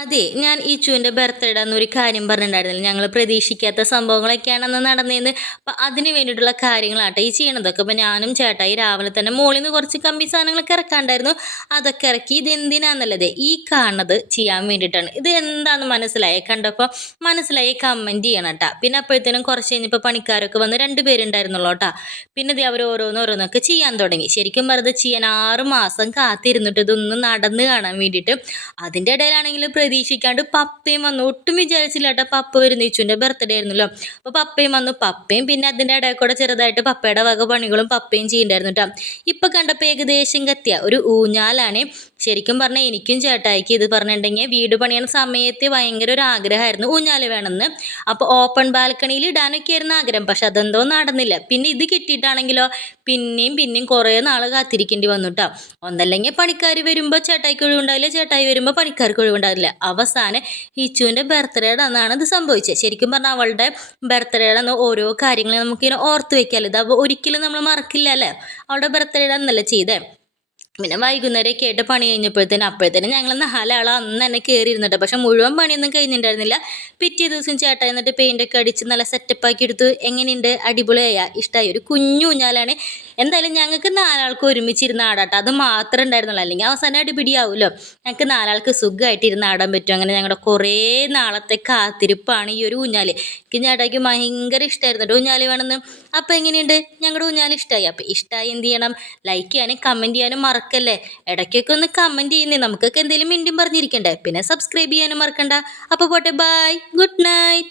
അതെ, ഞാൻ ഇച്ചുവിൻ്റെ ബർത്ത്ഡേ അന്നൊരു കാര്യം പറഞ്ഞിട്ടുണ്ടായിരുന്നില്ലേ, ഞങ്ങൾ പ്രതീക്ഷിക്കാത്ത സംഭവങ്ങളൊക്കെയാണ് അന്ന് നടന്നതെന്ന്. അപ്പം അതിന് വേണ്ടിയിട്ടുള്ള കാര്യങ്ങളാട്ടോ ഈ ചെയ്യണതൊക്കെ. അപ്പം ഞാനും ചേട്ടായി രാവിലെ തന്നെ മോളിൽ നിന്ന് കുറച്ച് കമ്പി സാധനങ്ങളൊക്കെ ഇറക്കാണ്ടായിരുന്നു. അതൊക്കെ ഇറക്കി. ഇതെന്തിനാന്നുള്ളത് ഈ കാണുന്നത് ചെയ്യാൻ വേണ്ടിയിട്ടാണ്. ഇത് എന്താണെന്ന് മനസ്സിലായി, കണ്ടപ്പോൾ മനസ്സിലായി കമൻറ്റ് ചെയ്യണം കേട്ടോ. പിന്നെ അപ്പോഴത്തേനും കുറച്ച് കഴിഞ്ഞപ്പോൾ പണിക്കാരൊക്കെ വന്ന് 2 പേരുണ്ടായിരുന്നുള്ളൂ കേട്ടോ. പിന്നെ ഇത് അവർ ഓരോന്നോരോന്നൊക്കെ ചെയ്യാൻ തുടങ്ങി. ശരിക്കും പറഞ്ഞത് ചെയ്യാൻ 6 മാസം കാത്തിരുന്നിട്ട് ഇതൊന്നും നടന്ന് കാണാൻ വേണ്ടിയിട്ട്. അതിൻ്റെ ഇടയിലാണെങ്കിൽ പ്രതീക്ഷിക്കാണ്ട് പപ്പയും വന്നു. ഒട്ടും വിചാരിച്ചില്ല കേട്ടോ പപ്പ വരുന്നു. ഇച്ചുവിൻ്റെ ബർത്ത്ഡേ ആയിരുന്നല്ലോ. അപ്പോൾ പപ്പയും വന്നു. പപ്പയും പിന്നെ അതിൻ്റെ ഇടയിൽ കൂടെ ചെറുതായിട്ട് പപ്പയുടെ വക പണികളും പപ്പയും ചെയ്യണ്ടായിരുന്നു കേട്ടോ. ഇപ്പം കണ്ടപ്പോൾ ഏകദേശം കത്തിയ ഒരു ഊഞ്ഞാലാണ്. ശരിക്കും പറഞ്ഞാൽ എനിക്കും ചേട്ടായിക്ക് ഇത് പറഞ്ഞിട്ടുണ്ടെങ്കിൽ വീട് പണിയുന്ന സമയത്ത് ഭയങ്കര ഒരു ആഗ്രഹമായിരുന്നു ഊഞ്ഞാൽ വേണമെന്ന്. അപ്പോൾ ഓപ്പൺ ബാൽക്കണിയിൽ ഇടാനൊക്കെ ആയിരുന്നു ആഗ്രഹം. പക്ഷെ അതെന്തോ നടന്നില്ല. പിന്നെ ഇത് കിട്ടിയിട്ടാണെങ്കിലോ പിന്നെയും കുറേ നാൾ കാത്തിരിക്കേണ്ടി വന്നു കേട്ടോ. ഒന്നല്ലെങ്കിൽ പണിക്കാർ വരുമ്പോൾ ചേട്ടായിക്ക് ഒഴിവുണ്ടാവില്ല, ചേട്ടായി വരുമ്പോൾ പണിക്കാർക്ക് ഒഴിവുണ്ടാവില്ല. അവസാനം ഹിച്ചുവിൻ്റെ ബർത്ത്ഡേയുടെ അന്നാണ് ഇത് സംഭവിച്ചത്. ശരിക്കും പറഞ്ഞാൽ അവളുടെ ബർത്ത്ഡേയുടെ അന്ന് ഓരോ കാര്യങ്ങൾ നമുക്കിങ്ങനെ ഓർത്ത് വെക്കാമല്ലോ. ഇത് ഒരിക്കലും നമ്മൾ മറക്കില്ല അല്ലേ. അവളുടെ ബർത്ത്ഡേയുടെ അന്നല്ലേ ചെയ്തേ. പിന്നെ വൈകുന്നേരമൊക്കെ ആയിട്ട് പണി അപ്പോഴത്തേനും ഞങ്ങൾ 4 ആൾ അന്ന് തന്നെ കയറി ഇരുന്നിട്ട്. പക്ഷെ മുഴുവൻ പണിയൊന്നും കഴിഞ്ഞിട്ടുണ്ടായിരുന്നില്ല. പിറ്റേ ദിവസം ചേട്ടാ എന്നിട്ട് പെയിൻ്റൊക്കെ അടിച്ച് നല്ല സെറ്റപ്പാക്കി എടുത്തു. എങ്ങനെയുണ്ട്, അടിപൊളിയായ ഇഷ്ടമായി. ഒരു കുഞ്ഞു ഊഞ്ഞാലാണ്. എന്തായാലും ഞങ്ങൾക്ക് 4 ആൾക്ക് ഒരുമിച്ചിരുന്ന് ആടാട്ടോ. അത് മാത്രമേ ഉണ്ടായിരുന്നുള്ളൂ. അല്ലെങ്കിൽ അവസാനം അടിപിടിയാവുമല്ലോ. ഞങ്ങൾക്ക് 4 ആൾക്ക് സുഖമായിട്ട് ഇരുന്ന് ആടാൻ പറ്റും. അങ്ങനെ ഞങ്ങളുടെ കുറേ നാളത്തെ കാത്തിരിപ്പാണ് ഈ ഒരു ഊഞ്ഞാൽ. എനിക്ക് ചേട്ടായിക്ക് ഭയങ്കര ഇഷ്ടമായിരുന്നു കേട്ടോ ഊഞ്ഞാൽ വേണമെന്ന്. അപ്പോൾ എങ്ങനെയുണ്ട്, ഞങ്ങളുടെ ഊഞ്ഞാൽ ഇഷ്ടമായി. അപ്പോൾ ഇഷ്ടമായി എന്ത് ചെയ്യണം, ലൈക്ക് ചെയ്യാനും കമൻറ്റ് ചെയ്യാനും മറക്കല്ലേ. ഇടയ്ക്കൊക്കെ ഒന്ന് കമൻറ്റ് ചെയ്യുന്നേ, നമുക്കൊക്കെ എന്തെങ്കിലും മിണ്ടിയും പറഞ്ഞിരിക്കണ്ടേ. പിന്നെ സബ്സ്ക്രൈബ് ചെയ്യാനും മറക്കണ്ട. അപ്പോൾ പോട്ടെ, ബൈ, ഗുഡ് നൈറ്റ്.